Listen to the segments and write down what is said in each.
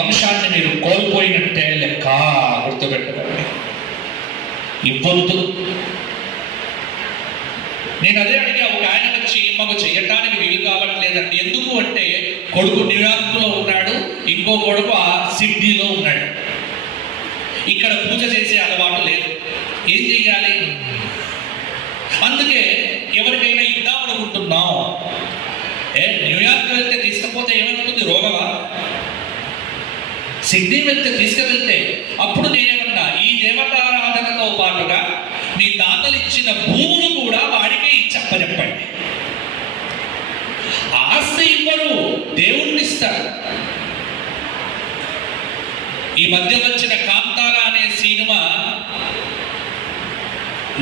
వంశాన్ని మీరు కోల్పోయినట్టే లెక్క. గుర్తుపెట్టుకోండి, ఇవ్వద్దు. నేను అదే అడిగా, ఒక ఆయన వచ్చి మాకు చేయటానికి వీలు కావట్లేదండి. ఎందుకు అంటే కొడుకు న్యూయార్క్లో ఉన్నాడు, ఇంకో కొడుకు సిడ్నీలో ఉన్నాడు. ఇక్కడ పూజ చేసే అలవాటు లేదు, ఏం చెయ్యాలి? అందుకే ఎవరికైనా ఇద్దామనుకుంటున్నాం. న్యూయార్క్ వెళ్తే తీసుకపోతే ఏమవుతుంది? రోగమా? సిడ్నీ వెళ్తే తీసుకువెళ్తే అప్పుడు నేనేమన్నా, ఈ దేవతారాధనతో పాటుగా మీ తాతలు ఇచ్చిన భూములు కూడా వాడికే ఇచ్చప్పచెప్పండి. ఆస్తి ఇవ్వరు, దేవుణ్ణి ఇస్తారు. ఈ మధ్య వచ్చిన కాంతారా అనే సినిమా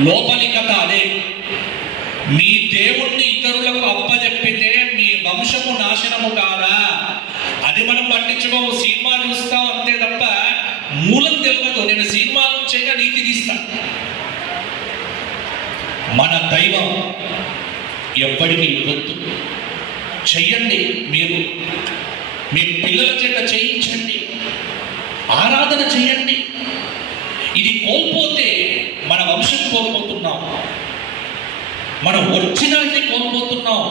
లోపలి కథ అదే. మీ దేవుణ్ణి ఇతరులకు అప్పచెప్పితే మీ వంశము నాశనము కాదా? అది మనం పట్టించుకోము, సినిమా చూస్తాం అంతే తప్ప మూలం తెలియదు. నేను సినిమా నుంచైనా నీతి తీస్తా. మన దైవం ఎవ్వడికి ఇవ్వద్దు. చెయ్యండి, మీరు మీ పిల్లల చేత చేయించండి, ఆరాధన చేయండి. ఇది కోల్పోతే మన వంశం కోల్పోతున్నాం, మన ఒరిజినాలిటీ కోల్పోతున్నాం.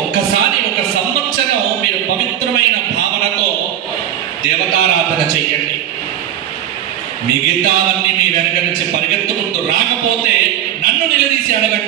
ఒక్కసారి ఒక సంవత్సరం మీరు పవిత్రమైన భావనతో దేవతారాధన చెయ్యండి. మిగతావన్నీ మీ వెనక నుంచి పరిగెత్తుకుంటూ రాకపోతే నన్ను నిలదీసి అడగండి.